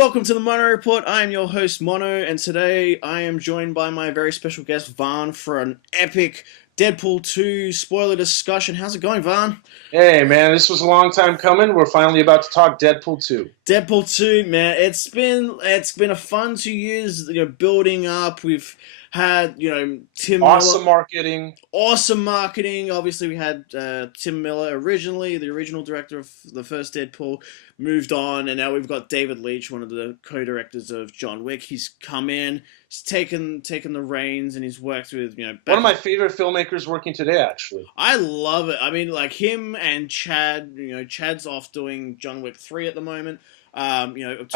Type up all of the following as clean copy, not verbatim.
welcome to the Mono Report. I am your host, Mono, and today I am joined by my very special guest, Vahn, for an epic Deadpool 2 spoiler discussion. How's it going, Vahn? Hey, man, this was a long time coming. We're finally about to talk Deadpool 2. Deadpool 2, man, it's been a fun 2 years, building up. We've had, Tim Awesome Miller. marketing. Awesome marketing. Obviously, we had Tim Miller originally, the original director of the first Deadpool, moved on, and now we've got David Leitch, one of the co-directors of John Wick. He's come in, he's taken the reins, and he's worked with One of my favorite filmmakers working today, actually. I love it. I mean, like him and Chad. Chad's off doing John Wick 3 at the moment. I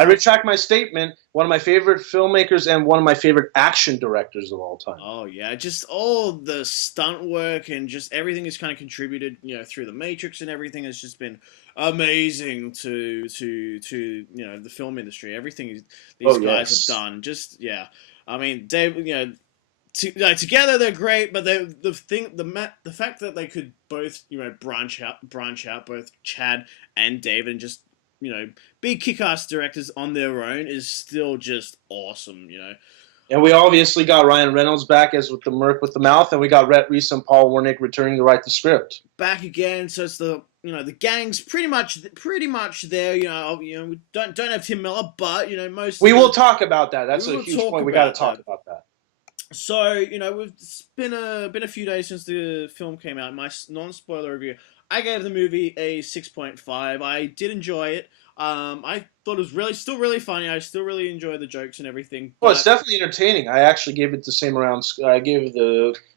retract my statement. One of my favorite filmmakers and one of my favorite action directors of all time. Oh yeah, just all the stunt work and just everything has kind of contributed, through the Matrix and everything has just been amazing to the film industry. Everything these guys have done, just yeah. I mean, Dave, together they're great, but the fact that they could both branch out, both Chad and David, and just be kick-ass directors on their own is still just awesome, And we obviously got Ryan Reynolds back as with the Merc with the Mouth, and we got Rhett Reese and Paul Wernick returning to write the script. Back again, so it's the gang's pretty much there. We don't have Tim Miller, but most we will talk about that. That's a huge point. We got to talk about that. So it's been a few days since the film came out. My non-spoiler review, I gave the movie a 6.5. I did enjoy it. I thought it was still really funny. I still really enjoy the jokes and everything. Well, it's definitely entertaining. I actually gave it the same I gave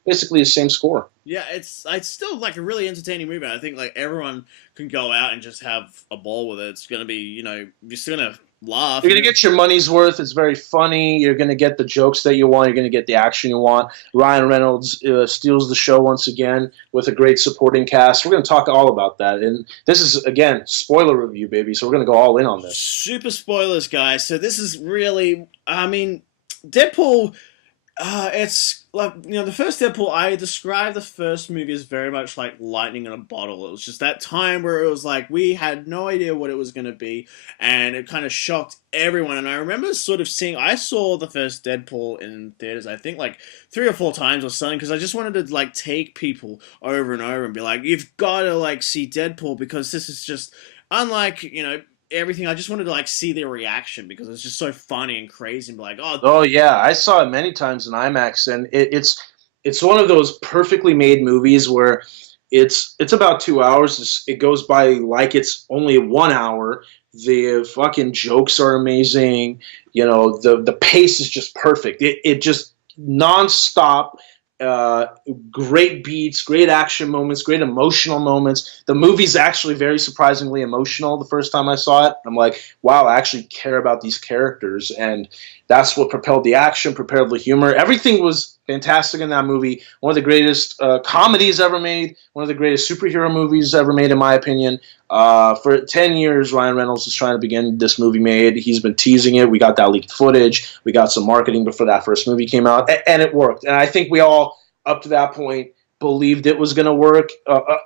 basically the same score. Yeah, it's still like a really entertaining movie. I think like everyone can go out and just have a ball with it. It's gonna be you're still gonna laugh. You're going to get your money's worth. It's very funny. You're going to get the jokes that you want. You're going to get the action you want. Ryan Reynolds steals the show once again with a great supporting cast. We're going to talk all about that. And this is, again, spoiler review, baby, so we're going to go all in on this. Super spoilers, guys. So this is really, Deadpool, it's like, the first Deadpool, I described the first movie as very much like lightning in a bottle. It was just that time where it was like, we had no idea what it was going to be, and it kind of shocked everyone. And I remember I saw the first Deadpool in theaters, I think like 3 or 4 times or something, because I just wanted to like take people over and over and be like, you've got to like see Deadpool, because this is just unlike, everything. I just wanted to like see their reaction because it's just so funny and crazy and be like, oh yeah, I saw it many times in IMAX, and it's one of those perfectly made movies where it's about 2 hours. It goes by like it's only 1 hour. The fucking jokes are amazing. The pace is just perfect. It just nonstop. Great beats, great action moments, great emotional moments. The movie's actually very surprisingly emotional the first time I saw it. I'm like, wow, I actually care about these characters, and that's what propelled the action, propelled the humor. Everything was fantastic in that movie. One of the greatest comedies ever made, one of the greatest superhero movies ever made, in my opinion. For 10 years, Ryan Reynolds is trying to begin this movie made. He's been teasing it. We got that leaked footage. We got some marketing before that first movie came out, and it worked. And I think we all, up to that point, believed it was going to work.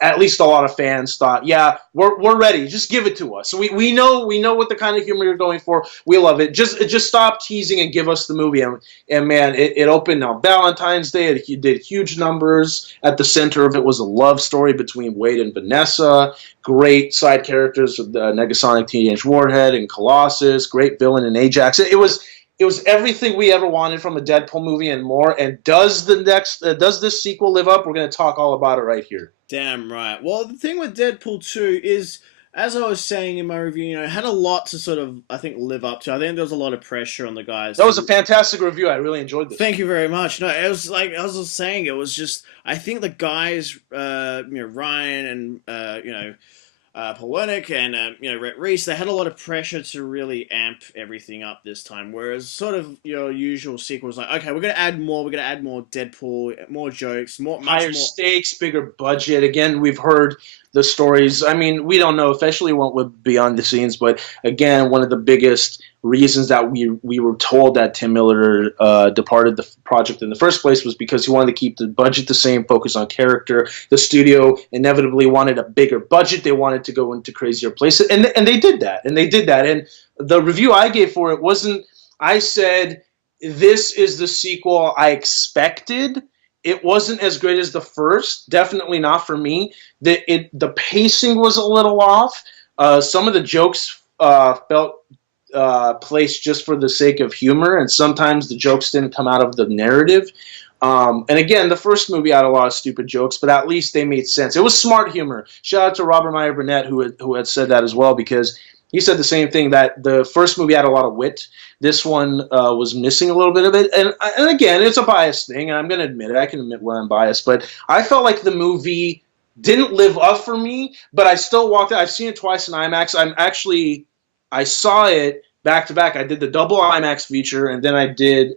At least a lot of fans thought, yeah, we're ready. Just give it to us. So we know what the kind of humor you're going for. We love it. Just stop teasing and give us the movie. And man, it opened on Valentine's Day. It did huge numbers. At the center of it was a love story between Wade and Vanessa. Great side characters with Negasonic Teenage Warhead and Colossus. Great villain in Ajax. It was everything we ever wanted from a Deadpool movie and more. And does this sequel live up? We're going to talk all about it right here. Damn right. Well, the thing with Deadpool 2 is, as I was saying in my review, it had a lot to sort of, I think, live up to. I think there was a lot of pressure on the guys. That was a fantastic review. I really enjoyed this. Thank you very much. No, it was like, I was saying, it was just, I think the guys, Ryan and, Paul Wernick and Rhett Reese, they had a lot of pressure to really amp everything up this time, whereas sort of your usual sequel was like, okay, we're going to add more Deadpool, more jokes, higher stakes, bigger budget. Again, we've heard the stories. I mean, we don't know officially what would be on the scenes, but again, one of the biggest reasons that we were told that Tim Miller departed the project in the first place was because he wanted to keep the budget the same, focus on character. The studio inevitably wanted a bigger budget. They wanted to go into crazier places, and they did that. And the review I gave for it wasn't. I said this is the sequel I expected. It wasn't as great as the first. Definitely not for me. The pacing was a little off. Some of the jokes felt placed just for the sake of humor, and sometimes the jokes didn't come out of the narrative. And again, the first movie had a lot of stupid jokes, but at least they made sense. It was smart humor. Shout out to Robert Meyer Burnett, who had said that as well, because he said the same thing, that the first movie had a lot of wit. This one was missing a little bit of it. And again, it's a biased thing, and I'm going to admit it. I can admit when I'm biased. But I felt like the movie didn't live up for me, but I still walked out. I've seen it twice in IMAX. I saw it back to back. I did the double IMAX feature, and then I did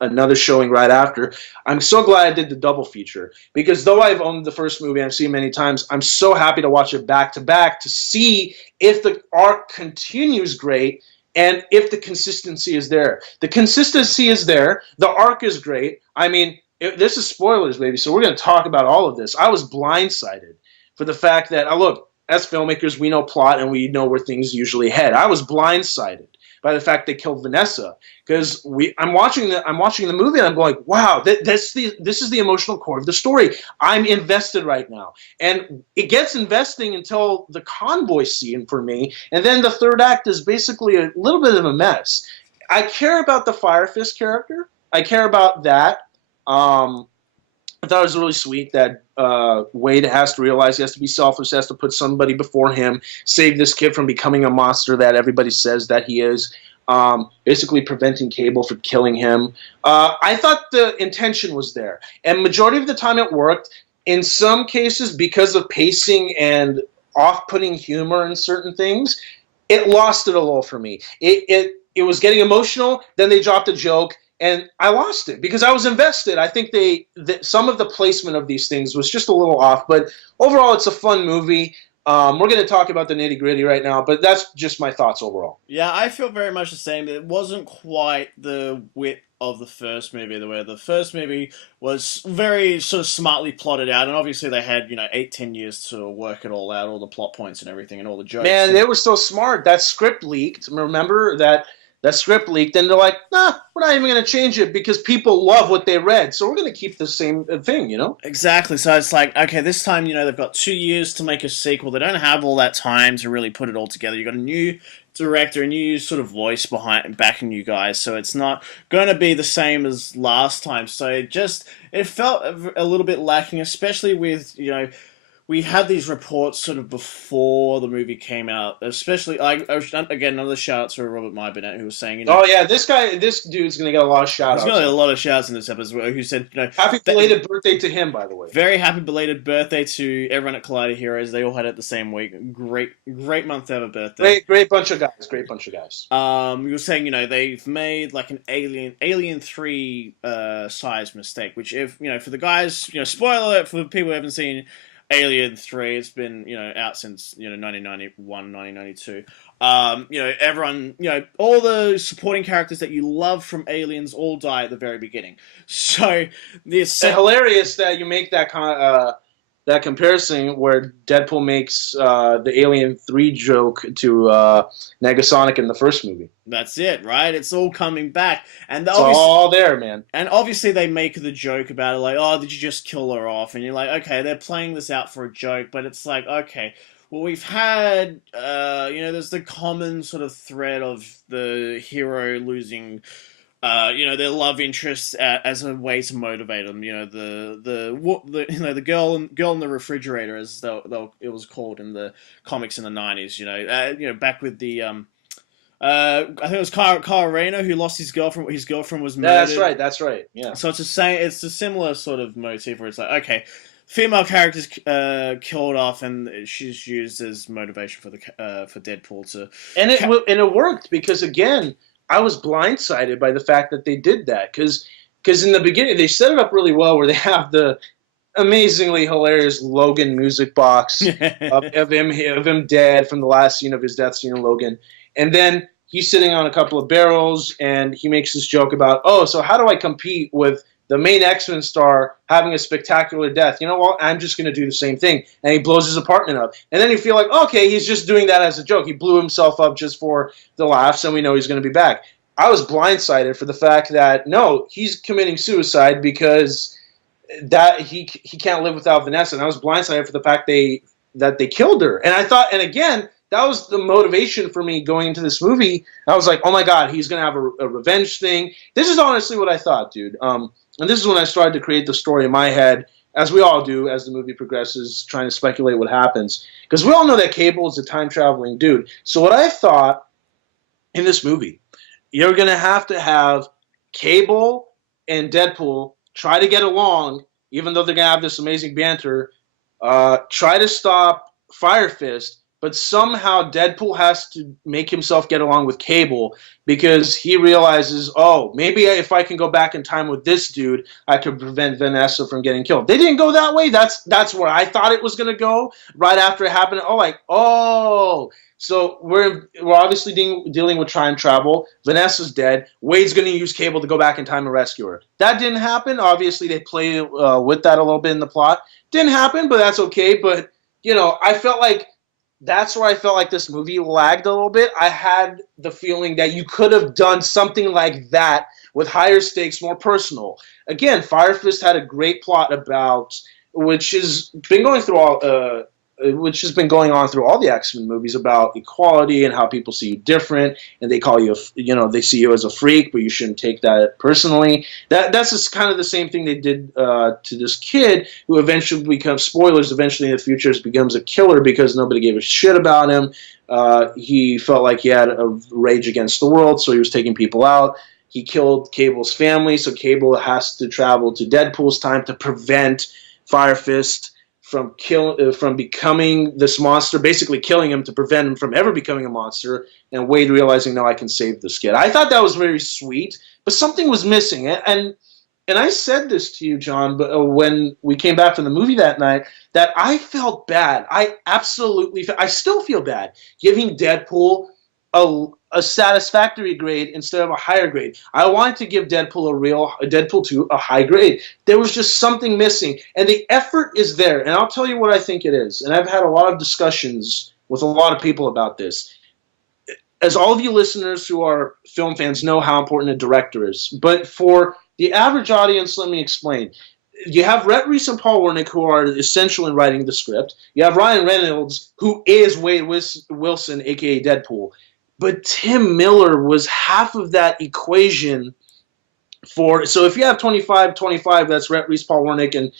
another showing right after. I'm so glad I did the double feature, because though I've owned the first movie and I've seen it many times, I'm so happy to watch it back to back to see if the arc continues great and if the consistency is there. The consistency is there. The arc is great. I mean, this is spoilers, baby, so we're going to talk about all of this. I was blindsided for the fact that, look, as filmmakers, we know plot and we know where things usually head. I was blindsided by the fact they killed Vanessa, because I'm watching the movie and I'm going, wow, this is the emotional core of the story. I'm invested right now, and it gets investing until the convoy scene for me, and then the third act is basically a little bit of a mess. I care about the Fire Fist character. I care about that. I thought it was really sweet that Wade has to realize he has to be selfless, has to put somebody before him, save this kid from becoming a monster that everybody says that he is, basically preventing Cable from killing him. I thought the intention was there, and majority of the time it worked. In some cases, because of pacing and off-putting humor in certain things, it lost it a little for me. It was getting emotional, then they dropped a joke, and I lost it because I was invested. I think some of the placement of these things was just a little off, but overall, it's a fun movie. We're going to talk about the nitty-gritty right now, but that's just my thoughts overall. Yeah, I feel very much the same. It wasn't quite the wit of the first movie, the first movie was very sort of smartly plotted out, and obviously they had 8-10 years to work it all out, all the plot points and everything, and all the jokes. Man, they were so smart. That script leaked. Remember that script leaked, and they're like, nah, we're not even going to change it because people love what they read, so we're going to keep the same thing, Exactly. So it's like, okay, this time, they've got 2 years to make a sequel. They don't have all that time to really put it all together. You've got a new director, a new sort of voice backing you guys, so it's not going to be the same as last time. So it felt a little bit lacking, especially with, we had these reports sort of before the movie came out, especially, again, another shout out to Robert Meyer Burnett, who was saying, oh yeah, this dude's going to get a lot of shout outs. He's going to get a lot of shout outs in this episode, who said, happy belated birthday to him, by the way. Very happy belated birthday to everyone at Collider Heroes. They all had it the same week. Great month to have a birthday. Great bunch of guys. You were saying, they've made like an Alien 3 size mistake, which for the guys, spoiler alert for the people who haven't seen Alien 3, it's been, out since, 1991, 1992. Everyone, all the supporting characters that you love from Aliens all die at the very beginning. So, it's hilarious that you make that that comparison where Deadpool makes the Alien 3 joke to Negasonic in the first movie. That's it, right? It's all coming back. And it's all there, man. And obviously they make the joke about it, like, oh, did you just kill her off? And you're like, okay, they're playing this out for a joke, but it's like, okay, well, we've had, there's the common sort of thread of the hero losing their love interests as a way to motivate them. The girl in the refrigerator, as it was called in the comics in the 90s. Back with the I think it was Kyle Rayner who lost his girlfriend. His girlfriend was murdered. Yeah, that's right. Yeah. So it's a similar sort of motif where it's like, okay, female character's killed off, and she's used as motivation for Deadpool to. And it worked because again, I was blindsided by the fact that they did that because in the beginning they set it up really well where they have the amazingly hilarious Logan music box of him dead from the last scene of his death scene in Logan, and then he's sitting on a couple of barrels, and he makes this joke about, oh, so how do I compete with the main X-Men star having a spectacular death? You know what? I'm just going to do the same thing. And he blows his apartment up. And then you feel like, okay, he's just doing that as a joke. He blew himself up just for the laughs, and we know he's going to be back. I was blindsided for the fact that, no, he's committing suicide because that he can't live without Vanessa. And I was blindsided for the fact that they killed her. And I thought, and again, that was the motivation for me going into this movie. I was like, oh my God, he's going to have a revenge thing. This is honestly what I thought, dude. And this is when I started to create the story in my head, as we all do as the movie progresses, trying to speculate what happens. Because we all know that Cable is a time-traveling dude. So what I thought in this movie, you're going to have Cable and Deadpool try to get along, even though they're going to have this amazing banter, try to stop Fire Fist, but somehow Deadpool has to make himself get along with Cable because he realizes, oh, maybe if I can go back in time with this dude, I could prevent Vanessa from getting killed. They didn't go that way. That's where I thought it was going to go right after it happened. So we're obviously dealing with time travel. Vanessa's dead. Wade's going to use Cable to go back in time and rescue her. That didn't happen. Obviously, they play with that a little bit in the plot. Didn't happen, but that's okay. But, I felt like that's where I felt like this movie lagged a little bit. I had the feeling that you could have done something like that with higher stakes, more personal. Again, Fire Fist had a great plot about, which has been going on through all the X-Men movies, about equality and how people see you different, and they call you, they see you as a freak, but you shouldn't take that personally. That's just kind of the same thing they did to this kid who eventually eventually in the future becomes a killer because nobody gave a shit about him. He felt like he had a rage against the world, so he was taking people out. He killed Cable's family, so Cable has to travel to Deadpool's time to prevent Fire Fist from becoming this monster, basically killing him to prevent him from ever becoming a monster, and Wade realizing, no, I can save this kid. I thought that was very sweet, but something was missing. And I said this to you, John, but when we came back from the movie that night, that I felt bad. I still feel bad giving Deadpool a satisfactory grade instead of a higher grade. I wanted to give Deadpool 2 a high grade. There was just something missing, and the effort is there, and I'll tell you what I think it is. And I've had a lot of discussions with a lot of people about this. As all of you listeners who are film fans know how important a director is, but for the average audience, let me explain. You have Rhett Reese and Paul Wernick, who are essential in writing the script. You have Ryan Reynolds, who is Wade Wilson, a.k.a. Deadpool. But Tim Miller was half of that equation so if you have 25-25, that's Rhett Reese, Paul Wernick, and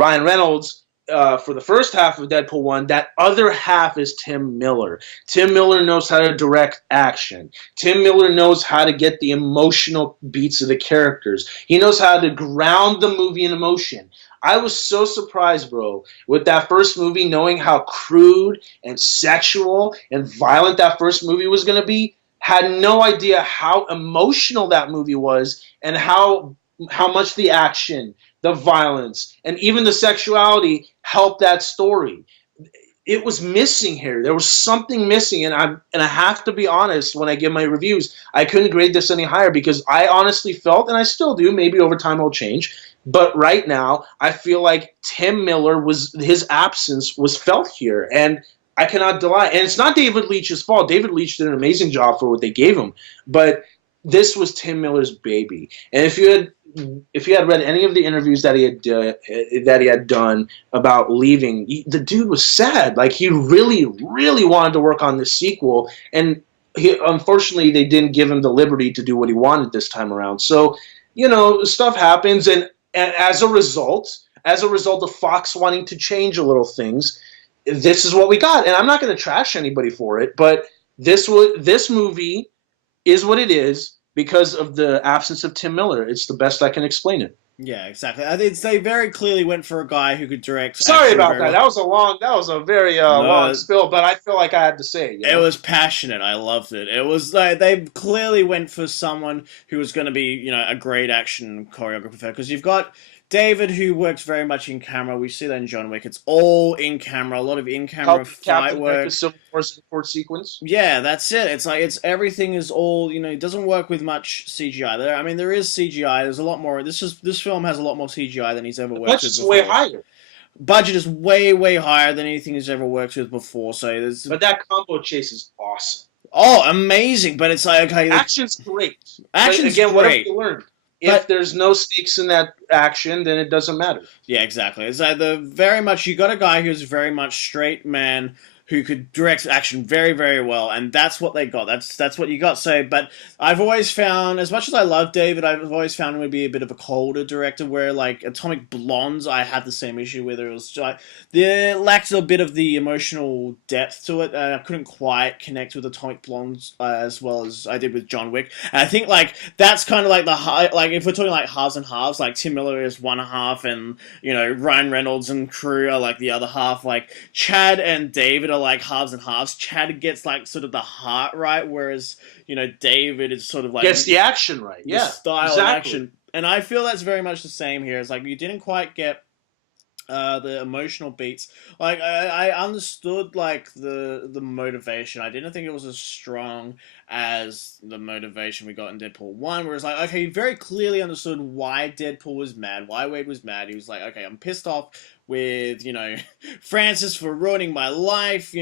Ryan Reynolds for the first half of Deadpool 1, that other half is Tim Miller. Tim Miller knows how to direct action. Tim Miller knows how to get the emotional beats of the characters. He knows how to ground the movie in emotion. I was so surprised, bro, with that first movie, knowing how crude and sexual and violent that first movie was going to be. Had no idea how emotional that movie was and how much the action, the violence, and even the sexuality helped that story. It was missing here. There was something missing, and I have to be honest when I give my reviews. I couldn't grade this any higher because I honestly felt, and I still do, maybe over time it'll change, but right now I feel like Tim Miller his absence was felt here, and I cannot deny. And it's not David Leitch's fault. David Leitch did an amazing job for what they gave him, but this was Tim Miller's baby. And if you had read any of the interviews that he had done about leaving, the dude was sad. Like, he really, really wanted to work on this sequel, and unfortunately they didn't give him the liberty to do what he wanted this time around. So, stuff happens, and as a result of Fox wanting to change a little things, this is what we got. And I'm not going to trash anybody for it, but this movie is what it is because of the absence of Tim Miller. It's the best I can explain it. Yeah, exactly. I think they very clearly went for a guy who could direct. Sorry about that. That was a very long spill, but I feel like I had to say it. It was passionate. I loved it. It was like they clearly went for someone who was going to be, a great action choreographer, because you've got David, who works very much in camera, we see that in John Wick. It's all in camera, a lot of in camera Helping fight Captain America work. Civil War's court sequence. Yeah, that's it. It's like it's everything is all it doesn't work with much CGI. I mean, there is CGI. There's a lot more. This film has a lot more CGI than he's ever The worked with budget's way before. higher. Budget is way higher than anything he's ever worked with before. So there's But that combo chase is awesome. amazing. But it's like okay, Action's great. Action's but again, what have great. we learned? But If there's no stakes in that action, then it doesn't matter. yeah, exactly. It's like very much you got a guy who's very much straight man who could direct action very well, and that's what they got. That's what you got. So, but I've always found, as much as I love David, I've always found him to be a bit of a colder director. Where like Atomic Blonde, I had the same issue with. It was like there lacked a bit of the emotional depth to it, and I couldn't quite connect with Atomic Blonde as well as I did with John Wick. And I think like that's kind of like the high, like if we're talking like halves and halves, like Tim Miller is one half, and Ryan Reynolds and crew are like the other half. Like Chad and David are like halves and halves. Chad gets like sort of the heart right, whereas David is sort of like gets the action right. the Yeah, style exactly. and action. And I feel that's very much the same here. It's like you didn't quite get the emotional beats. Like I understood like the motivation. I didn't think it was as strong as the motivation we got in Deadpool 1, where it's like, okay, you very clearly understood why Deadpool was mad, why Wade was mad. He was like, okay, I'm pissed off with, Francis for ruining my life,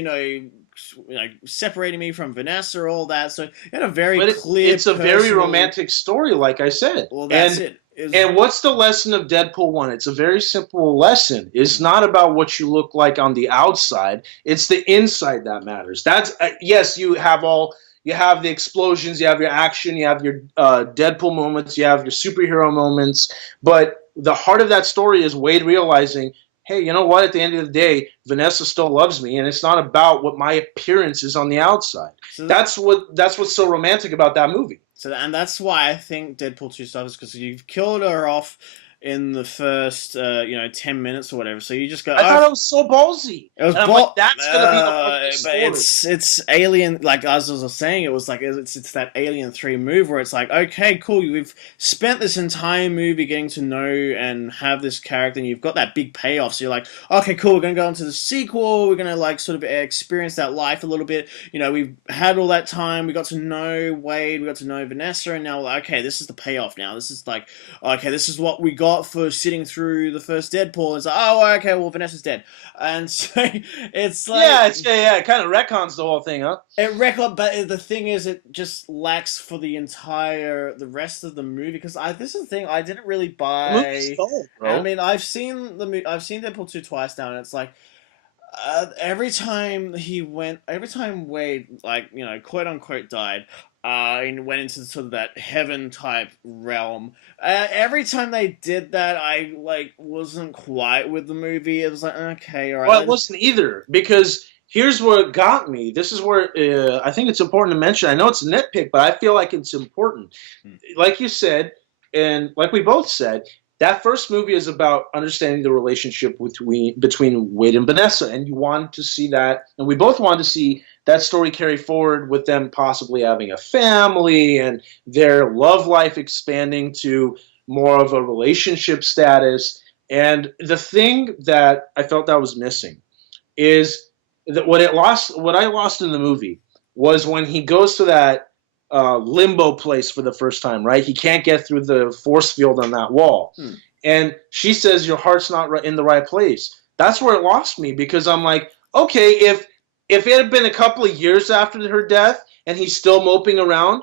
separating me from Vanessa, all that. So you had a very clear it's a very romantic story, like I said. Well, that's it. And what's the lesson of Deadpool 1? It's a very simple lesson. It's not about what you look like on the outside. It's the inside that matters. That's yes, you have the explosions, you have your action, you have your Deadpool moments, you have your superhero moments, but the heart of that story is Wade realizing, hey, you know what? At the end of the day, Vanessa still loves me, and it's not about what my appearance is on the outside. So that's what's so romantic about that movie. So, and that's why I think Deadpool 2 suffers, because you've killed her off in the first, 10 minutes or whatever. So you just go. I thought it was so ballsy. It was like, that's gonna be the story. But it's Alien. Like as I was saying, it was like it's that Alien 3 move where it's like, okay, cool. We've spent this entire movie getting to know and have this character, and you've got that big payoff. So you're like, okay, cool. We're gonna go into the sequel. We're gonna like sort of experience that life a little bit. We've had all that time. We got to know Wade. We got to know Vanessa, and now like, okay, this is the payoff. Now this is like, okay, this is what we got for sitting through the first Deadpool. It's like, oh, okay, well, Vanessa's dead. And so it's like... it kind of retcons the whole thing, huh? It retcons, but the thing is, it just lacks for the rest of the movie, because this is the thing, I didn't really buy... I mean, I've seen Deadpool 2 twice now, and it's like, every time Wade, like, quote unquote died, and went into sort of that heaven type realm. Every time they did that, I like wasn't quite with the movie. It was like, okay, all right. Well, it wasn't either, because here's where it got me. This is where I think it's important to mention. I know it's a nitpick, but I feel like it's important. Like you said, and like we both said, that first movie is about understanding the relationship between Wade and Vanessa, and you wanted to see that, and we both wanted to see that story carry forward with them possibly having a family and their love life expanding to more of a relationship status. And the thing that I felt that was missing is that what I lost in the movie was when he goes to that limbo place for the first time, right? He can't get through the force field on that wall. And she says, your heart's not in the right place. That's where it lost me, because I'm like, okay, if it had been a couple of years after her death and he's still moping around,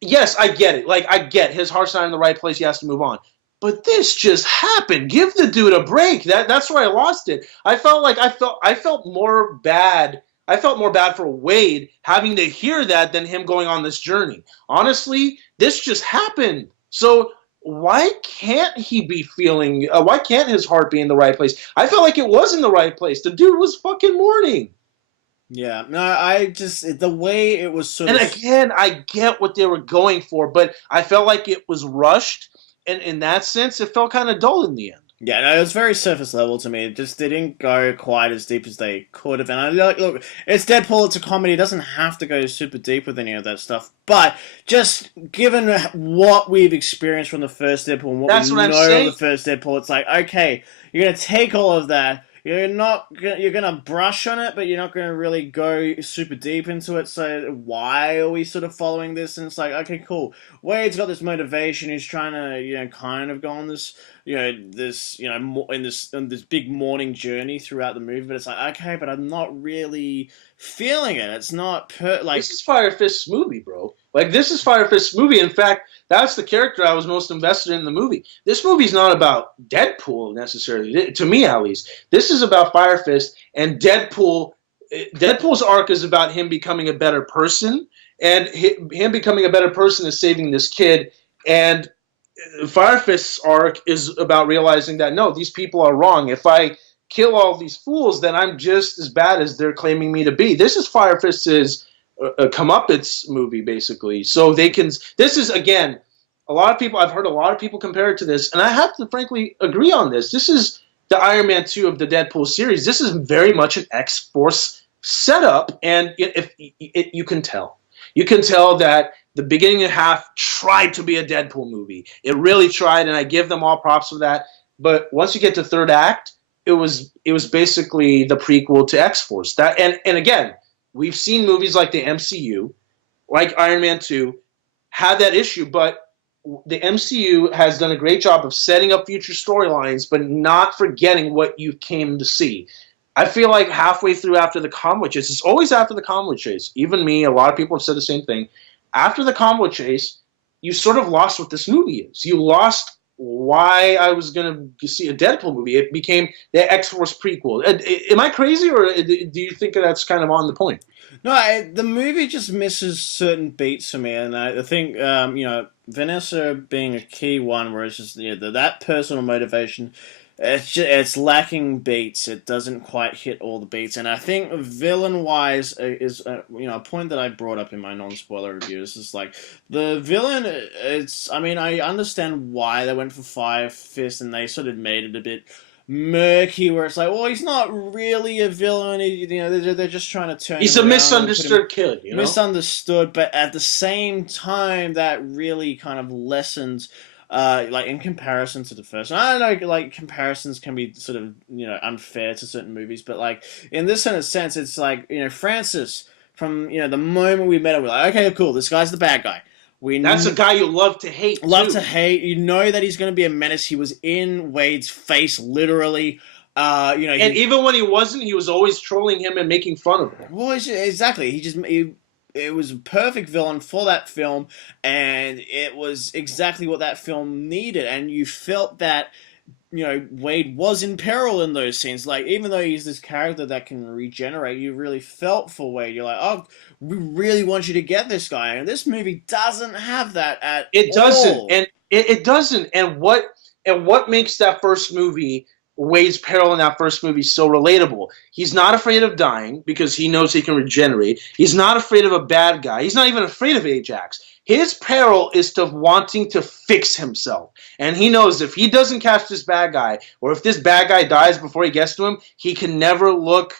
yes, I get it. Like, I get his heart's not in the right place. He has to move on. But this just happened. Give the dude a break. That's where I lost it. I felt more bad. I felt more bad for Wade having to hear that than him going on this journey. Honestly, this just happened. So why can't he be feeling? Why can't his heart be in the right place? I felt like it was in the right place. The dude was fucking mourning. Yeah, no, I just, the way it was sort of... And again, I get what they were going for, but I felt like it was rushed, and in that sense, it felt kind of dull in the end. Yeah, no, it was very surface level to me. It just didn't go quite as deep as they could have. And I look, it's Deadpool. It's a comedy. It doesn't have to go super deep with any of that stuff. But just given what we've experienced from the first Deadpool and what we That's what I'm know of the saying. first Deadpool, it's like, okay, you're gonna take all of that. You're gonna brush on it, but you're not gonna really go super deep into it. So why are we sort of following this? And it's like, okay, cool. Wade's got this motivation. He's trying to kind of go on this this in this big morning journey throughout the movie, but it's like, okay, but I'm not really feeling it. It's not This is Fire Fist's movie, bro. Like, this is Fire Fist's movie. In fact, that's the character I was most invested in the movie. This movie's not about Deadpool necessarily, to me at least. This is about Fire Fist and Deadpool. Deadpool's arc is about him becoming a better person, and him becoming a better person is saving this kid. And Fire Fist's arc is about realizing that no, these people are wrong. If I kill all these fools, then I'm just as bad as they're claiming me to be. This is Fire Fist's comeuppance movie, basically. So they can. This is again, a lot of people. I've heard a lot of people compare it to this, and I have to frankly agree on this. This is the Iron Man 2 of the Deadpool series. This is very much an X-Force setup, and you can tell. You can tell that the beginning and half tried to be a Deadpool movie. It really tried, and I give them all props for that. But once you get to third act, it was basically the prequel to X Force. That and again, we've seen movies like the MCU, like Iron Man 2, have that issue, but the MCU has done a great job of setting up future storylines, but not forgetting what you came to see. I feel like halfway through after the combo chase, it's always after the combo chase. Even me, a lot of people have said the same thing. After the combo chase, you sort of lost what this movie is. You lost why I was going to see a Deadpool movie. It became the X-Force prequel. Am I crazy, or do you think that's kind of on the point? No, the movie just misses certain beats for me, and I think Vanessa being a key one, where it's just that personal motivation. It's lacking beats. It doesn't quite hit all the beats, and I think villain wise is a point that I brought up in my non spoiler reviews. Is like the villain. It's I mean I understand why they went for Fire Fist, and they sort of made it a bit murky, where it's like, well, he's not really a villain. They're just trying to turn He's him a around and put him misunderstood kid, you know? misunderstood, but at the same time, that really kind of lessens. Like in comparison to the first one, I don't know. Like comparisons can be sort of unfair to certain movies, but like in this kind of sense, it's like Francis from the moment we met him, we're like, okay, cool, this guy's the bad guy. That's a guy you love to hate, Love too. to hate. You know that he's going to be a menace. He was in Wade's face, literally. And even when he wasn't, he was always trolling him and making fun of him. Well, exactly. It was a perfect villain for that film, and it was exactly what that film needed. And you felt that Wade was in peril in those scenes. Like, even though he's this character that can regenerate, you really felt for Wade. You're like, oh, we really want you to get this guy. And this movie doesn't have that at It doesn't, all. and it doesn't. And what makes that first movie, Wade's peril in that first movie, so relatable? He's not afraid of dying because he knows he can regenerate. He's not afraid of a bad guy. He's not even afraid of Ajax. His peril is to wanting to fix himself. And he knows if he doesn't catch this bad guy, or if this bad guy dies before he gets to him, he can never look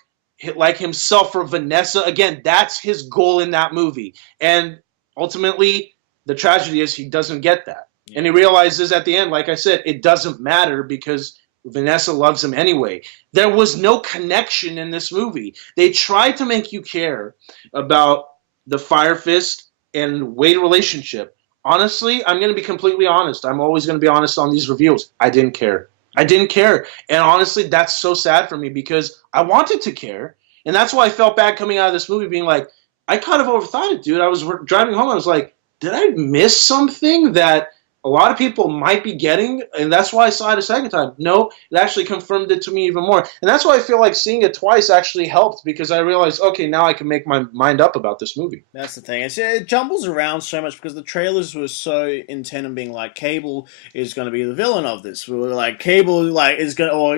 like himself for Vanessa. Again, that's his goal in that movie. And ultimately, the tragedy is he doesn't get that. Yeah. And he realizes at the end, like I said, it doesn't matter because Vanessa loves him anyway. There was no connection in this movie. They tried to make you care about the Fire Fist and Wade relationship. Honestly, I'm going to be completely honest. I'm always going to be honest on these reviews. I didn't care. I didn't care. And honestly, that's so sad for me because I wanted to care. And that's why I felt bad coming out of this movie being like, I kind of overthought it, dude. I was driving home. I was like, did I miss something that a lot of people might be getting? And that's why I saw it a second time. No, it actually confirmed it to me even more. And that's why I feel like seeing it twice actually helped because I realized, okay, now I can make my mind up about this movie. That's the thing. It jumbles around so much because the trailers were so intent on being like Cable is going to be the villain of this. We were like Cable is going to, or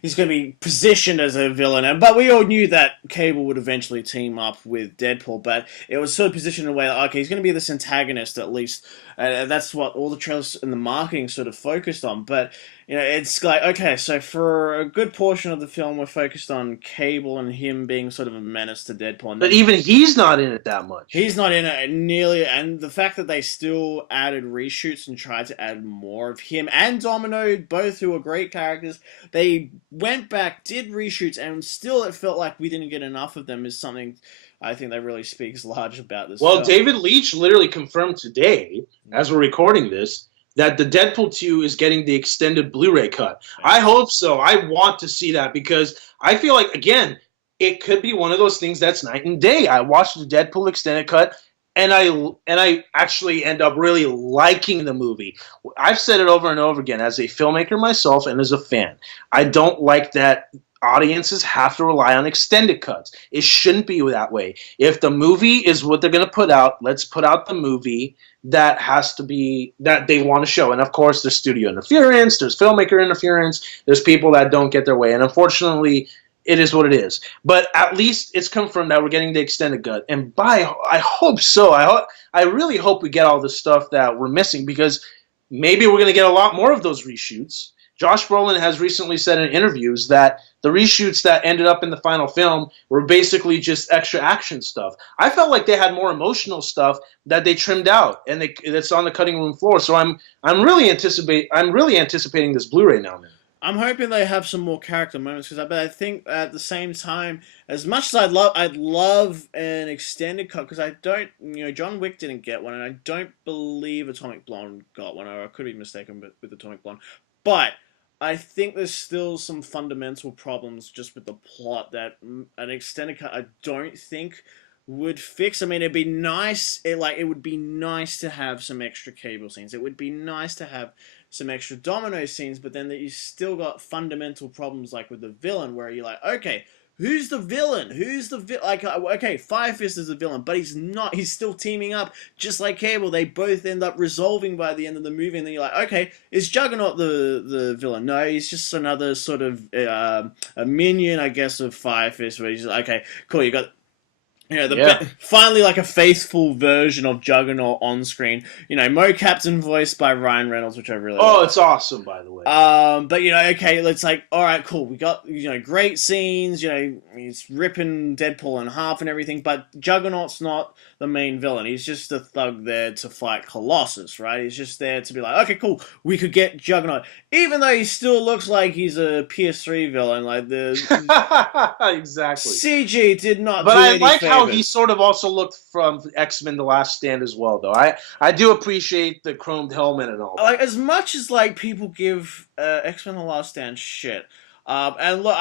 he's going to be positioned as a villain. But we all knew that Cable would eventually team up with Deadpool. But it was sort of positioned in a way like, okay, he's going to be this antagonist at least. That's what all the trailers and the marketing sort of focused on. But it's like, okay, so for a good portion of the film, we're focused on Cable and him being sort of a menace to Deadpool, and But then even he's not in it that much. he's not in it nearly, and the fact that they still added reshoots and tried to add more of him and Domino, both who are great characters, they went back, did reshoots, and still it felt like we didn't get enough of them, is something I think that really speaks large about this Well, film. David Leitch literally confirmed today, as we're recording this, that the Deadpool 2 is getting the extended Blu-ray cut. I hope so. I want to see that because I feel like, again, it could be one of those things that's night and day. I watched the Deadpool extended cut, and I actually end up really liking the movie. I've said it over and over again as a filmmaker myself and as a fan. I don't like that audiences have to rely on extended cuts. It shouldn't be that way. If the movie is what they're going to put out, let's put out the movie that has to be that they want to show. And of course, there's studio interference, there's filmmaker interference, there's people that don't get their way. And unfortunately, it is what it is. But at least it's confirmed that we're getting the extended cut. And I hope so. I really hope we get all the stuff that we're missing because maybe we're going to get a lot more of those reshoots. Josh Brolin has recently said in interviews that the reshoots that ended up in the final film were basically just extra action stuff. I felt like they had more emotional stuff that they trimmed out, and that's on the cutting room floor. So I'm really anticipating this Blu-ray now, man. I'm hoping they have some more character moments but I think at the same time, as much as I'd love an extended cut because I don't, John Wick didn't get one, and I don't believe Atomic Blonde got one, or I could be mistaken with Atomic Blonde, but I think there's still some fundamental problems just with the plot that an extended cut I don't think would fix. I mean, it'd be nice. It would be nice to have some extra Cable scenes. It would be nice to have some extra Domino scenes, but then you still got fundamental problems like with the villain, where you're like, okay, who's the villain? Who's the villain? Like, okay, Fire Fist is the villain, but he's not. He's still teaming up, just like Cable. They both end up resolving by the end of the movie, and then you're like, okay, is Juggernaut the villain? No, he's just another sort of a minion, I guess, of Fire Fist. Where he's like, okay, cool, you got. Finally, like a faithful version of Juggernaut on screen. Mo-Captain voiced by Ryan Reynolds, which I really like. It's awesome, by the way. But okay, it's like, all right, cool. We got great scenes. He's ripping Deadpool in half and everything. But Juggernaut's not the main villain. He's just a thug there to fight Colossus, right? He's just there to be like, okay, cool. We could get Juggernaut, even though he still looks like he's a PS3 villain. Like the exactly CG did not. But do I any like favors. how he sort of also looked from X-Men: The Last Stand as well, though. I do appreciate the chromed helmet and all that. Like, as much as like people give X-Men: The Last Stand shit, and look,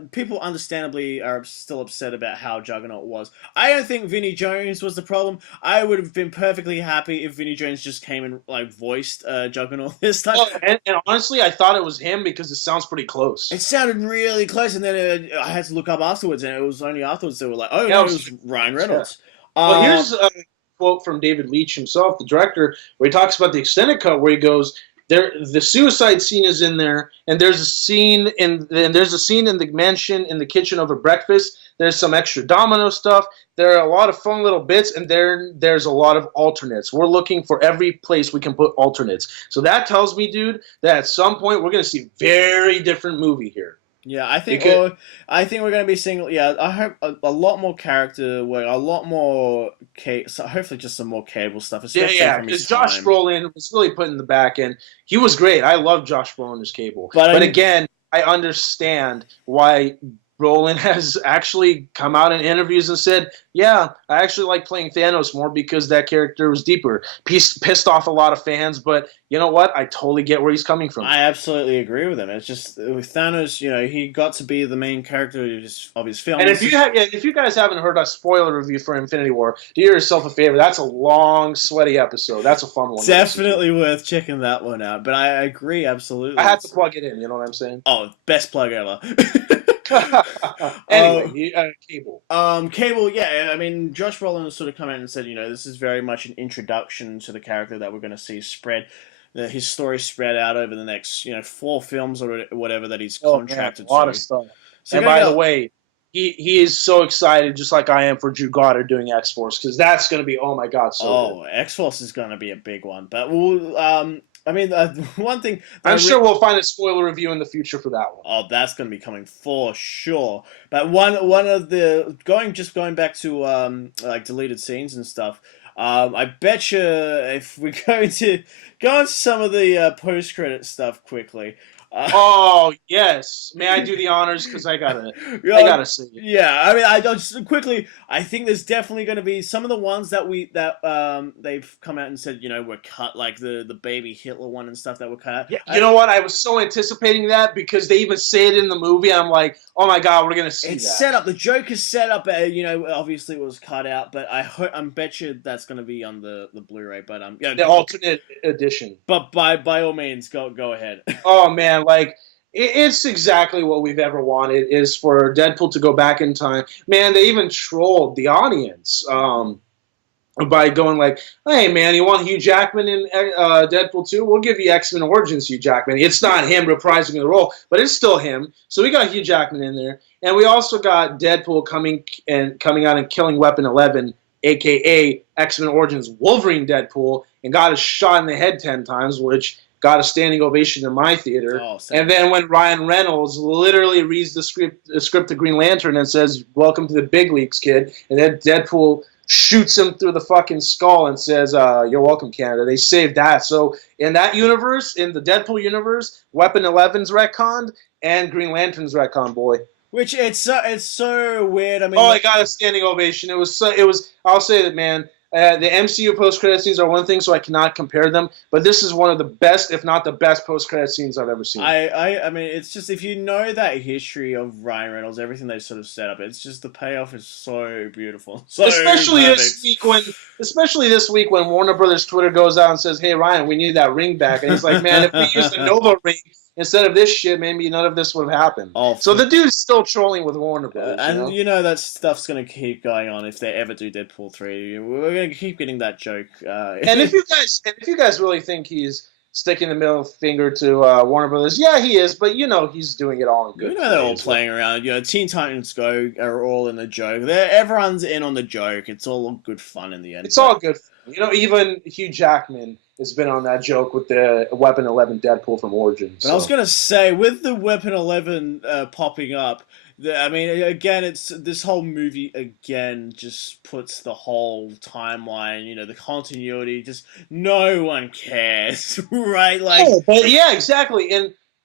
people understandably are still upset about how Juggernaut was. I don't think Vinnie Jones was the problem. I would have been perfectly happy if Vinnie Jones just came and like voiced Juggernaut this time. And honestly, I thought it was him because it sounds pretty close. It sounded really close, and then I had to look up afterwards, and it was only afterwards they were like, "Oh no, it was Ryan Reynolds." Yeah. Well, here's a quote from David Leitch himself, the director, where he talks about the extended cut, where he goes, the suicide scene is in there, and there's a scene in the mansion in the kitchen over breakfast. There's some extra Domino stuff. There are a lot of fun little bits, and there's a lot of alternates. We're looking for every place we can put alternates. So that tells me, dude, that at some point we're going to see a very different movie here. Yeah, I think we're going to be seeing. Yeah, I hope a lot more character work, a lot more so hopefully just some more Cable stuff. Yeah, because Josh Brolin was really put in the back end. He was great. I love Josh Brolin as Cable, but again, I understand why Brolin has actually come out in interviews and said, yeah, I actually like playing Thanos more because that character was deeper. Pissed off a lot of fans, but you know what? I totally get where he's coming from. I absolutely agree with him. It's just with Thanos, he got to be the main character of his film. And if you guys haven't heard a spoiler review for Infinity War, do yourself a favor. That's a long, sweaty episode. That's a fun one. Definitely worth checking that one out. But I agree, absolutely. I had to plug it in. You know what I'm saying? Oh, best plug ever. Anyway, Cable. Cable, yeah. I mean, Josh Brolin has sort of come out and said, this is very much an introduction to the character that we're going to see spread, his story spread out over the next, 4 films or whatever that he's contracted to. A lot of stuff. So and by the way, he is so excited, just like I am, for Drew Goddard doing X-Force, because that's going to be, oh my god, so good. X-Force is going to be a big one. But we'll, I mean, one thing I'm sure we'll find a spoiler review in the future for that one. Oh, that's going to be coming for sure. But one of the going back to like deleted scenes and stuff. I bet you if we're going to go into some of the post credit stuff quickly. Oh yes, may I do the honors because I gotta see it. Yeah, I mean, I just quickly. I think there's definitely going to be some of the ones that they've come out and said were cut, like the baby Hitler one and stuff that were cut out. Yeah, you know what? I was so anticipating that because they even say it in the movie. I'm like, oh my god, we're gonna see it's that. Set up. The joke is set up. Obviously it was cut out, but I bet you that's going to be on the Blu-ray. But yeah, the alternate edition. But by all means, go ahead. Oh man, like it's exactly what we've ever wanted is for Deadpool to go back in time. Man, they even trolled the audience by going like, "Hey man, you want Hugh Jackman in Deadpool 2? We'll give you X-Men Origins Hugh Jackman." It's not him reprising the role, but it's still him. So we got Hugh Jackman in there, and we also got Deadpool coming out and killing Weapon 11, aka X-Men Origins Wolverine Deadpool, and got a shot in the head 10 times, which got a standing ovation in my theater. Oh, and then when Ryan Reynolds literally reads the script of Green Lantern and says, "Welcome to the big leagues, kid," and then Deadpool shoots him through the fucking skull and says, "You're welcome, Canada." They saved that. So in that universe, in the Deadpool universe, Weapon 11's retconned and Green Lantern's retconned, boy. Which it's so weird. I mean, I got a standing ovation. It was. I'll say that, man. The MCU post-credit scenes are one thing, so I cannot compare them. But this is one of the best, if not the best, post-credit scenes I've ever seen. I mean, it's just if you know that history of Ryan Reynolds, everything they sort of set up, it's just the payoff is so beautiful. So especially perfect. especially this week when Warner Brothers Twitter goes out and says, "Hey Ryan, we need that ring back," and he's like, "Man, if we used the Nova ring instead of this shit, maybe none of this would have happened." So the dude's still trolling with Warner Brothers. And that stuff's going to keep going on if they ever do Deadpool 3. We're going to keep getting that joke. And if you guys really think he's sticking the middle finger to Warner Brothers, yeah, he is, but he's doing it all in good. They're all playing around. Teen Titans Go are all in the joke. Everyone's in on the joke. It's all good fun in the end. It's all good. Even Hugh Jackman has been on that joke with the Weapon 11 Deadpool from Origins. But I was going to say, with the Weapon 11 popping up, I mean, again, it's this whole movie again just puts the whole timeline, the continuity. Just no one cares, right? Like, yeah, exactly,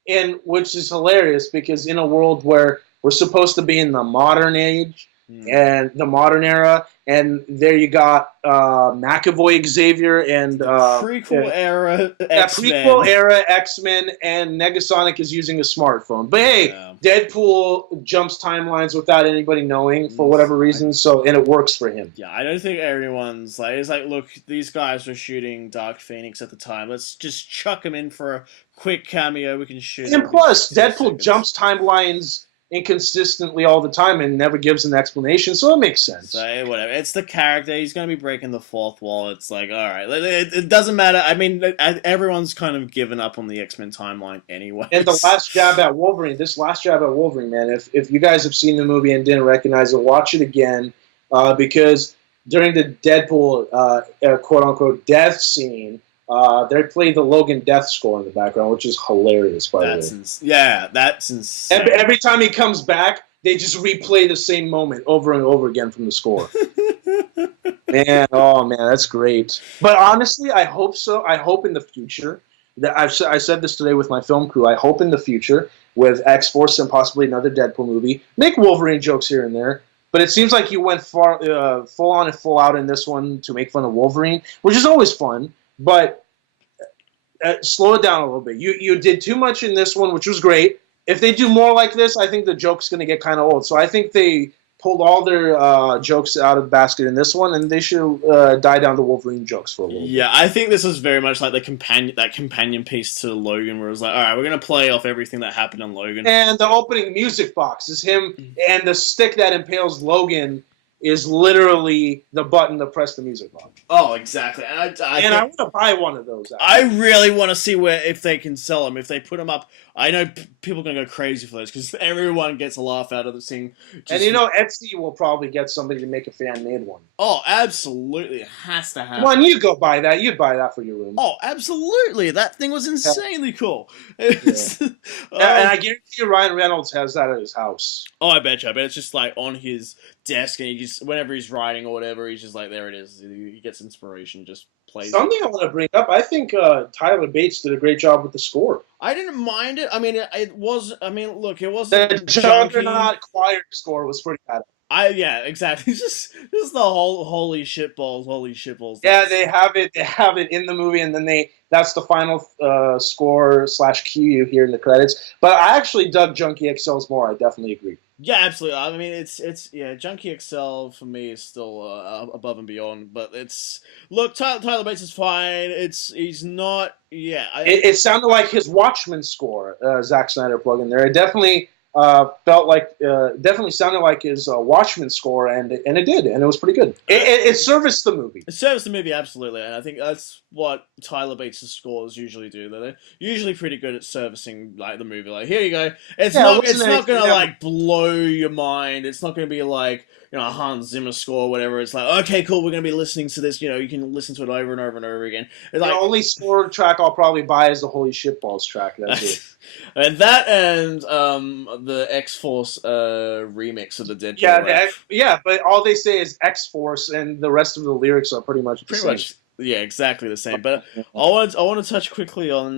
and which is hilarious because in a world where we're supposed to be in the modern age and the modern era, and there you got McAvoy Xavier and prequel era X-Men. Prequel era X-Men, and Negasonic is using a smartphone. But hey, Deadpool jumps timelines without anybody knowing for whatever reason, and it works for him. Yeah, I don't think everyone's like, it's like, look, these guys were shooting Dark Phoenix at the time. Let's just chuck them in for a quick cameo. We can shoot. And plus, Deadpool jumps timelines inconsistently all the time and never gives an explanation, so it makes sense. So whatever, it's the character. He's going to be breaking the fourth wall. It's like, all right, it doesn't matter. I mean, everyone's kind of given up on the X-Men timeline anyway. And the last jab at Wolverine, man, if you guys have seen the movie and didn't recognize it, watch it again, because during the Deadpool quote-unquote death scene, they play the Logan death score in the background, which is hilarious, by the way. That's insane. And every time he comes back, they just replay the same moment over and over again from the score. Man, that's great. But honestly, I hope so. I hope in the future, that I said this today with my film crew, I hope in the future, with X-Force and possibly another Deadpool movie, make Wolverine jokes here and there. But it seems like you went full on and full out in this one to make fun of Wolverine, which is always fun. But slow it down a little bit. You did too much in this one, which was great. If they do more like this, I think the joke's going to get kind of old. So I think they pulled all their jokes out of the basket in this one, and they should die down the Wolverine jokes for a little bit. Yeah, I think this is very much like that companion piece to Logan, where it was like, all right, we're going to play off everything that happened on Logan. And the opening music box is him, and the stick that impales Logan is literally the button to press the music box. Oh, exactly. And I want to buy one of those. I really want to see if they can sell them. If they put them up I know people are gonna go crazy for those because everyone gets a laugh out of the scene. And Just Etsy will probably get somebody to make a fan made one. oh, absolutely, it has to Come happen. on, you go buy that. You'd buy that for your room. Oh, absolutely, that thing was Yeah. insanely cool. Yeah. And I guarantee you, Ryan Reynolds has that at his house. Oh, I bet you. I bet it's just like on his desk, and he just whenever he's writing or whatever, he's just like, there it is. He gets inspiration, just plays it. Something I want to bring up. I think Tyler Bates did a great job with the score. I didn't mind it. I mean, it was. I mean, look, it The wasn't junky. Juggernaut choir score was pretty bad. Yeah, exactly. Just the whole holy shitballs. Yeah, they have it. They have it in the movie, and then that's the final score / cue you hear in the credits. But I actually dug Junkie XL's more. I definitely agree. Yeah, absolutely. I mean, it's yeah, Junkie XL for me is still above and beyond. But it's look, Tyler Bates is fine. He's not. Yeah, It sounded like his Watchmen score. Zack Snyder plug in there. It definitely felt like definitely sounded like his Watchmen score, and it did, and it was pretty good. It serviced the movie. It serves the movie absolutely, and I think that's what Tyler Bates' scores usually do. They're usually pretty good at servicing like the movie. Like, here you go. It's not gonna like blow your mind. It's not gonna be like a Hans Zimmer score or whatever. It's like, okay, cool, we're gonna be listening to this. You can listen to it over and over and over again. It's the only score track I'll probably buy is the Holy Shitballs track. That's it. And that and the X-Force remix of the Deadpool. Yeah, but all they say is X-Force, and the rest of the lyrics are pretty much the same. Yeah, exactly the same. But I want to touch quickly on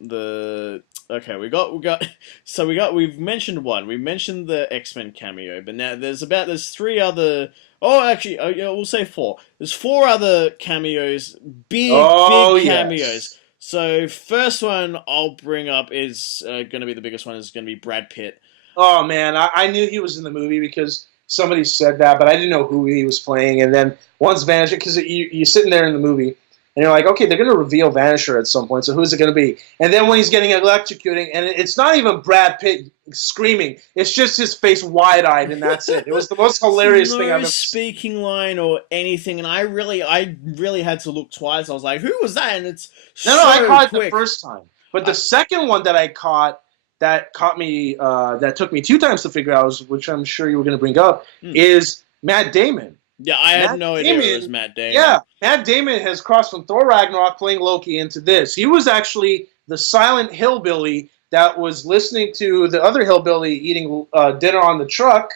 the. Okay, we've mentioned one. We mentioned the X-Men cameo, but now there's 3 other. Oh, actually, we'll say 4. There's 4 other cameos, big cameos. Yes. So first one I'll bring up is going to be the biggest one. Is going to be Brad Pitt. Oh man, I knew he was in the movie because somebody said that, but I didn't know who he was playing. And then once Vanisher, because you're sitting there in the movie, and you're like, okay, they're going to reveal Vanisher at some point, so who's it going to be? And then when he's getting electrocuting, and it's not even Brad Pitt screaming, it's just his face wide-eyed, and that's it. It was the most hilarious thing I've ever seen. No speaking line or anything, and I really had to look twice. I was like, who was that? And it's I caught it the first time. But the second one that I caught, that took me 2 times to figure out, which I'm sure you were going to bring up, is Matt Damon. Yeah, I had no idea it was Matt Damon. Yeah, Matt Damon has crossed from Thor Ragnarok playing Loki into this. He was actually the silent hillbilly that was listening to the other hillbilly eating dinner on the truck,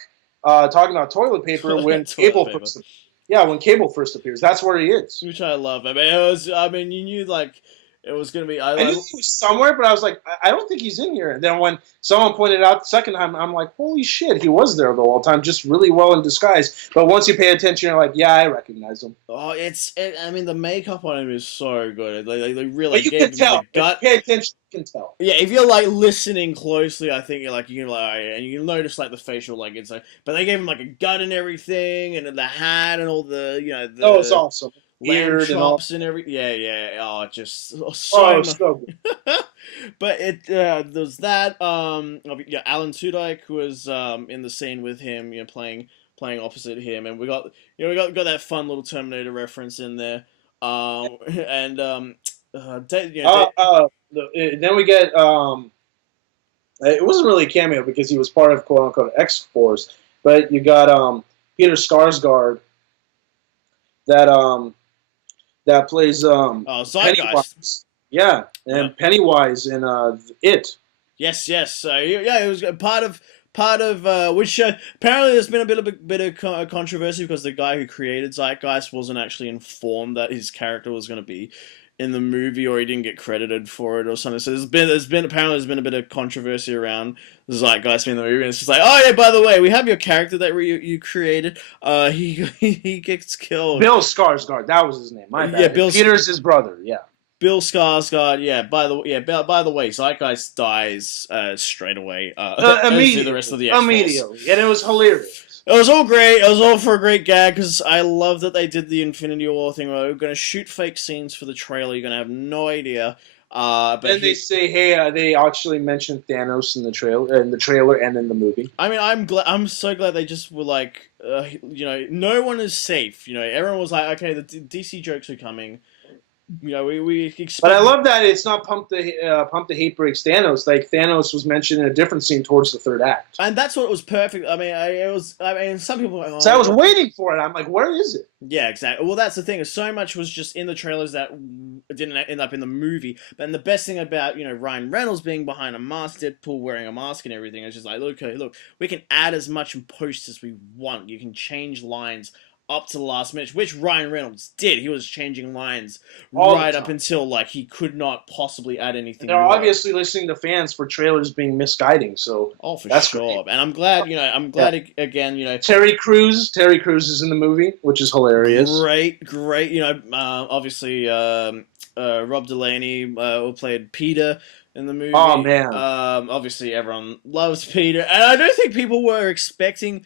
talking about toilet paper when Cable first appears. That's where he is. Which I love. I mean, you knew like it was going to be. I knew he was somewhere, but I was like, I don't think he's in here. And then when someone pointed out the second time, I'm like, holy shit, he was there the whole time, just really well in disguise. But once you pay attention, you're like, yeah, I recognize him. Oh, I mean, the makeup on him is so good. They really. But you can tell. If you pay attention, you can tell. Yeah, if you're like listening closely, I think you can like, and you can notice like the facial like it's like. But they gave him like a gut and everything, and the hat and all the Oh, it's awesome. Lamb chops and everything. Yeah. Oh, just so good. But there's that. Alan Tudyk was in the scene with him, playing opposite him, and we got that fun little Terminator reference in there. And then we get it wasn't really a cameo because he was part of quote unquote X Force, but you got Peter Skarsgård that plays Pennywise. Yeah, and Pennywise in It. Yes. So it was part of which apparently there's been a bit of controversy because the guy who created Zeitgeist wasn't actually informed that his character was going to be in the movie, or he didn't get credited for it or something. So there's been a bit of controversy around Zeitgeist being in the movie, and it's just like, oh yeah, by the way, we have your character that you created. He gets killed. Bill Skarsgård, that was his name. My bad. Yeah, Peter's his brother. Yeah. Bill Skarsgård, yeah. By the way, Zeitgeist dies straight away. Immediately, the rest of the X-Force. Immediately, and it was hilarious. It was all great. It was all for a great gag because I love that they did the Infinity War thing where we're going to shoot fake scenes for the trailer. You're going to have no idea. But then they say, hey, they actually mentioned Thanos in the trailer and in the movie. I mean, I'm so glad they just were like, no one is safe. Everyone was like, okay, the DC jokes are coming. we expect. But I love that it's not pump the hate breaks Thanos. Like Thanos was mentioned in a different scene towards the third act. And that's what was perfect. I mean, some people. So I was waiting for it. I'm like, where is it? Yeah, exactly. Well, that's the thing. So much was just in the trailers that didn't end up in the movie. And the best thing about Ryan Reynolds being behind a mask, Deadpool wearing a mask and everything, is just like, okay, look, we can add as much in post as we want. You can change lines up to the last minute, which Ryan Reynolds did. He was changing lines right up until like he could not possibly add anything. They're obviously listening to fans for trailers being misguiding. So that's sure. Great. And I'm glad, again, Terry Crews is in the movie, which is hilarious. Great. Obviously, Rob Delaney who played Peter in the movie. Oh man. Obviously, everyone loves Peter, and I don't think people were expecting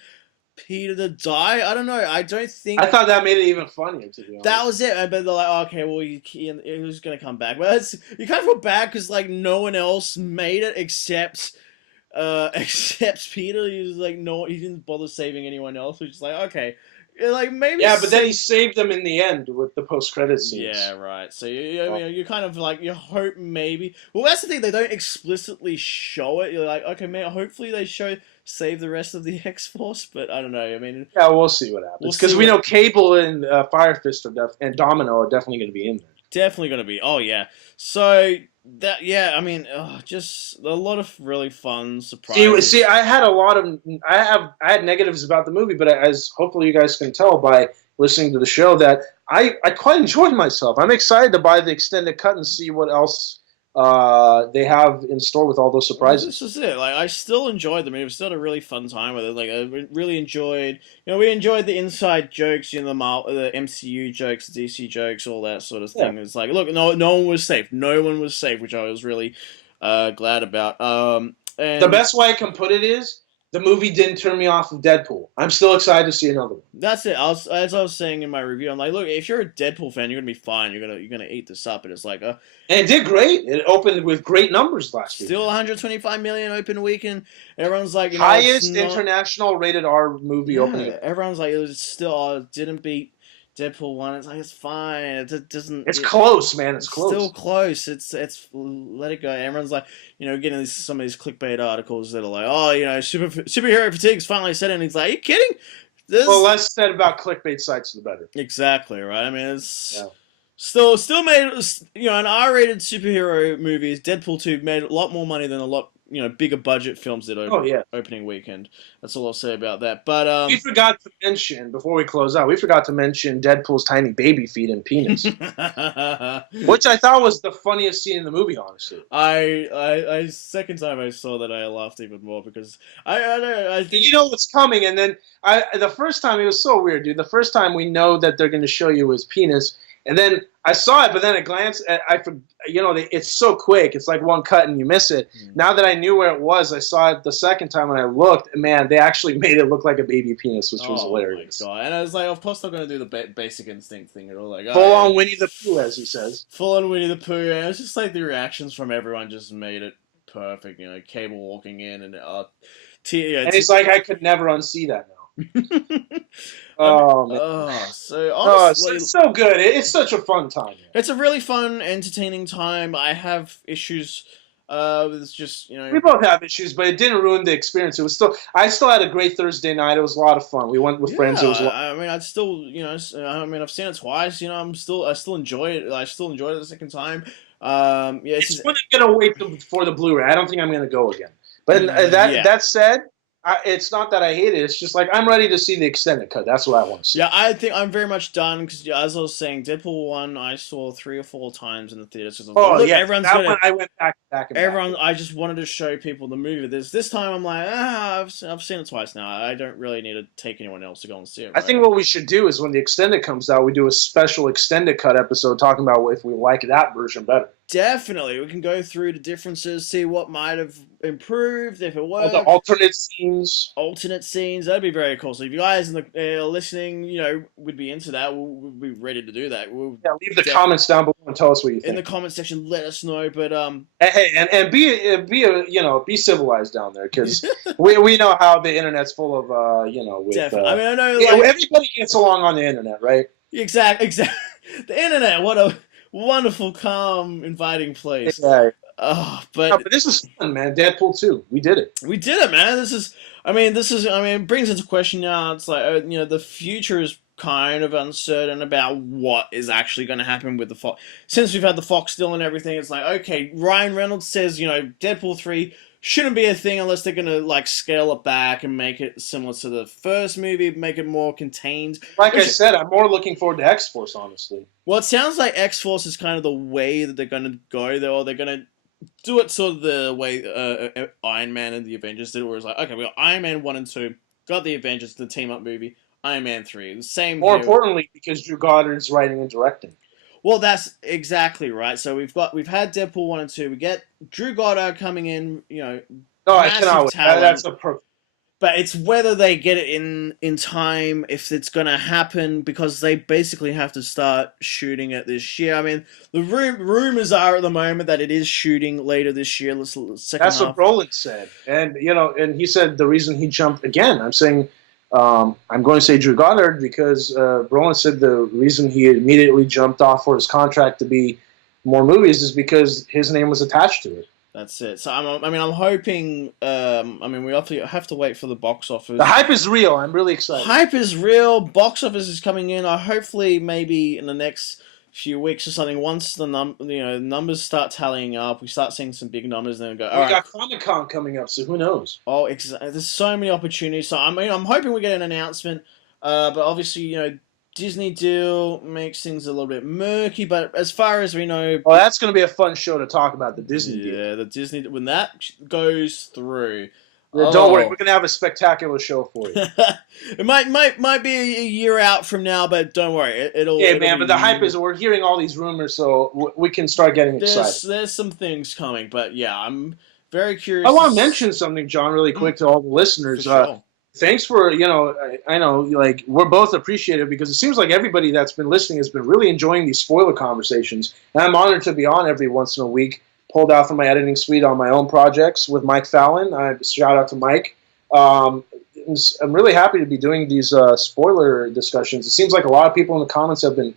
Peter to die. I don't know. I thought that made it even funnier, to be honest. That was it. But they're like, okay, well, he was gonna come back. But you kind of feel bad because like no one else made it except Peter. He was like, no, he didn't bother saving anyone else. Which is like, okay, like maybe. Yeah, but then he saved them in the end with the post-credit scenes. Yeah, right. So you kind of like you hope maybe. Well, that's the thing. They don't explicitly show it. You're like, okay, man. Hopefully they save the rest of the X-Force, but I don't know. I mean, yeah, we'll see what happens because we know Cable and Fire Fist and Domino are definitely going to be in there. Definitely going to be. Oh yeah. So that I mean, just a lot of really fun surprises. See, I had negatives about the movie, but as hopefully you guys can tell by listening to the show that I quite enjoyed myself. I'm excited to buy the extended cut and see what else they have in store with all those surprises. This is it. Like, I still enjoyed the movie. We still had a really fun time with it. Like, I really enjoyed. We enjoyed the inside jokes, the MCU jokes, DC jokes, all that sort of thing. Yeah. It's like, look, no one was safe. No one was safe, which I was really glad about. And the best way I can put it is, the movie didn't turn me off of Deadpool. I'm still excited to see another one. That's it. As I was saying in my review, I'm like, look, if you're a Deadpool fan, you're gonna be fine. You're gonna eat this up, and it's like, and it did great. It opened with great numbers last week. Still 125 million open weekend. Everyone's like, highest international rated R movie opening. Everyone's like, it was still didn't beat Deadpool 1. It's like, it's fine. It doesn't. It's close, man. It's close. Still close. It's let it go. Everyone's like, getting some of these clickbait articles that are like, oh, superhero fatigue's finally set in. And he's like, are you kidding? Well, less said about clickbait sites, the better. Exactly right. I mean, it's still made an R-rated superhero movies. Deadpool 2 made a lot more money than a lot bigger budget films did opening weekend. That's all I'll say about that. But we forgot to mention, before we close out, Deadpool's tiny baby feet and penis, which I thought was the funniest scene in the movie. Honestly, I second time I saw that, I laughed even more because I think you know what's coming, and then the first time it was so weird, dude. The first time we know that they're going to show you his penis. And then I saw it, but then at a glance, it's so quick. It's like one cut and you miss it. Mm. Now that I knew where it was, I saw it the second time and I looked, and man, they actually made it look like a baby penis, which was hilarious. Oh my God. And I was like, of course they're going to do the basic instinct thing at all. Like, full on Winnie the Pooh, as he says. Full on Winnie the Pooh. And it's just like the reactions from everyone just made it perfect. Cable walking in and and it's like, I could never unsee that now. So honestly, it's so good. It's such a fun time. Man. It's a really fun, entertaining time. I have issues with just We both have issues, but it didn't ruin the experience. I still had a great Thursday night. It was a lot of fun. We went with friends. It was. I mean, I've seen it twice. I still enjoy it. I still enjoyed it the second time. It's when I'm gonna wait for the Blu-ray. I don't think I'm gonna go again. But that said. It's not that I hate it. It's just like I'm ready to see the extended cut. That's what I want to see. Yeah, I think I'm very much done because, as I was saying, Deadpool 1 I saw 3 or 4 times in the theaters. Everyone's that one I went back. I just wanted to show people the movie. This time I'm like, I've seen it twice now. I don't really need to take anyone else to go and see it. Right? I think what we should do is when the extended comes out, we do a special extended cut episode talking about if we like that version better. Definitely, we can go through the differences, see what might have improved, if it worked. The alternate scenes. That'd be very cool. So if you guys listening, would be into that, we'll be ready to do that. Leave the comments down below and tell us what you think. In the comment section, let us know. But hey, and be civilized down there, because we know how the internet's full of with. Definitely. I mean, I know. Everybody gets along on the internet, right? Exactly. The internet. wonderful, calm, inviting place. Yeah. Oh, No, but but this is fun, man. Deadpool 2. We did it. we did it, man. I mean, it brings into question now. It's like, the future is kind of uncertain about what is actually going to happen with the Fox. Since we've had the Fox still and everything, it's like, okay, Ryan Reynolds says, Deadpool 3 shouldn't be a thing unless they're going to, like, scale it back and make it similar to the first movie, make it more contained. Like I said, I'm more looking forward to X-Force, honestly. Well, it sounds like X-Force is kind of the way that they're going to go, though, or they're going to do it sort of the way Iron Man and the Avengers did, where it's like, okay, we got Iron Man 1 and 2, got the Avengers, the team-up movie, Iron Man 3. The same More here. importantly, because Drew Goddard's writing and directing. Well, that's exactly right. So we've had Deadpool 1 and 2. We get Drew Goddard coming in, No, I cannot wait. That's a perfect. But it's whether they get it in time, if it's going to happen, because they basically have to start shooting it this year. I mean, the rumors are at the moment that it is shooting later this year. That's what Brolin said. And, and he said the reason he jumped again, I'm saying, I'm going to say Drew Goddard because Brolin said the reason he immediately jumped off for his contract to be more movies is because his name was attached to it. That's it. So I'm hoping. We have to wait for the box office. The hype is real. I'm really excited. Hype is real. Box office is coming in. Hopefully maybe in the next few weeks or something. Once the numbers start tallying up, we start seeing some big numbers. Then we go. We got Comic-Con coming up, so who knows? Oh, there's so many opportunities. So I'm hoping we get an announcement. But obviously, Disney deal makes things a little bit murky, but as far as we know... Oh, that's going to be a fun show to talk about, the Disney deal. Yeah, the Disney... When that goes through... Don't worry, we're going to have a spectacular show for you. It might be a year out from now, but don't worry. It'll but the hype is... We're hearing all these rumors, so we can start getting excited. There's some things coming, but yeah, I'm very curious. I want to mention something, John, really quick to all the listeners. For sure. Thanks for, I know, like, we're both appreciative because it seems like everybody that's been listening has been really enjoying these spoiler conversations. And I'm honored to be on every once in a week, pulled out from my editing suite on my own projects with Mike Fallon. Shout out to Mike. I'm really happy to be doing these spoiler discussions. It seems like a lot of people in the comments have been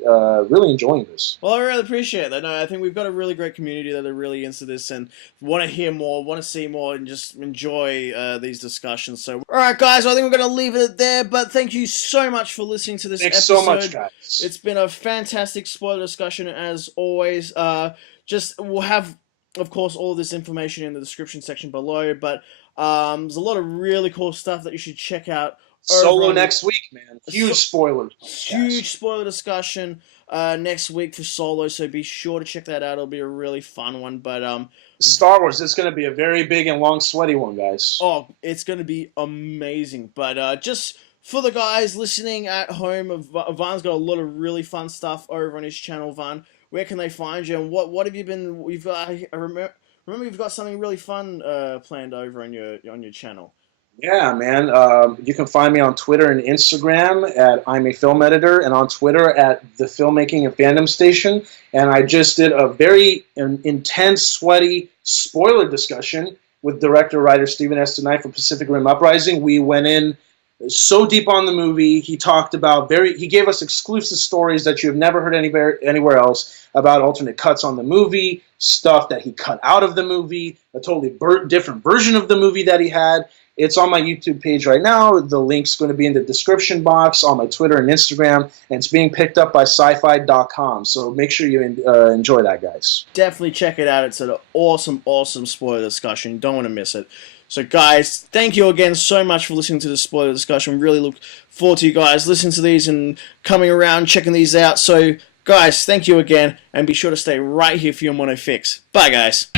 really enjoying this. Well, I really appreciate that. No, I think we've got a really great community that are really into this and want to hear more, want to see more, and just enjoy these discussions. So, all right, guys, I think we're going to leave it there. But thank you so much for listening to this episode. Thanks so much, guys. It's been a fantastic spoiler discussion, as always. We'll have, of course, all this information in the description section below, but there's a lot of really cool stuff that you should check out. Solo next week, man. Huge spoiler. Huge spoiler discussion next week for Solo, so be sure to check that out. It'll be a really fun one. But Star Wars, it's going to be a very big and long, sweaty one, guys. Oh, it's going to be amazing. But just for the guys listening at home, Vahn's got a lot of really fun stuff over on his channel. Vahn, where can they find you? And what have you been? We've got. I remember you've got something really fun planned over on your channel. Yeah, man. You can find me on Twitter and Instagram at ImAFilmEditor, and on Twitter at the Filmmaking and Fandom Station. And I just did a very intense, sweaty spoiler discussion with director-writer Stephen S. tonight for Pacific Rim Uprising. We went in so deep on the movie. He talked about he gave us exclusive stories that you have never heard anywhere else about alternate cuts on the movie, stuff that he cut out of the movie, a totally different version of the movie that he had. It's on my YouTube page right now. The link's going to be in the description box on my Twitter and Instagram, and it's being picked up by sci-fi.com. So make sure you enjoy that, guys. Definitely check it out. It's an awesome, awesome spoiler discussion. You don't want to miss it. So, guys, thank you again so much for listening to the spoiler discussion. Really look forward to you guys listening to these and coming around, checking these out. So, guys, thank you again, and be sure to stay right here for your Mono Fix. Bye, guys.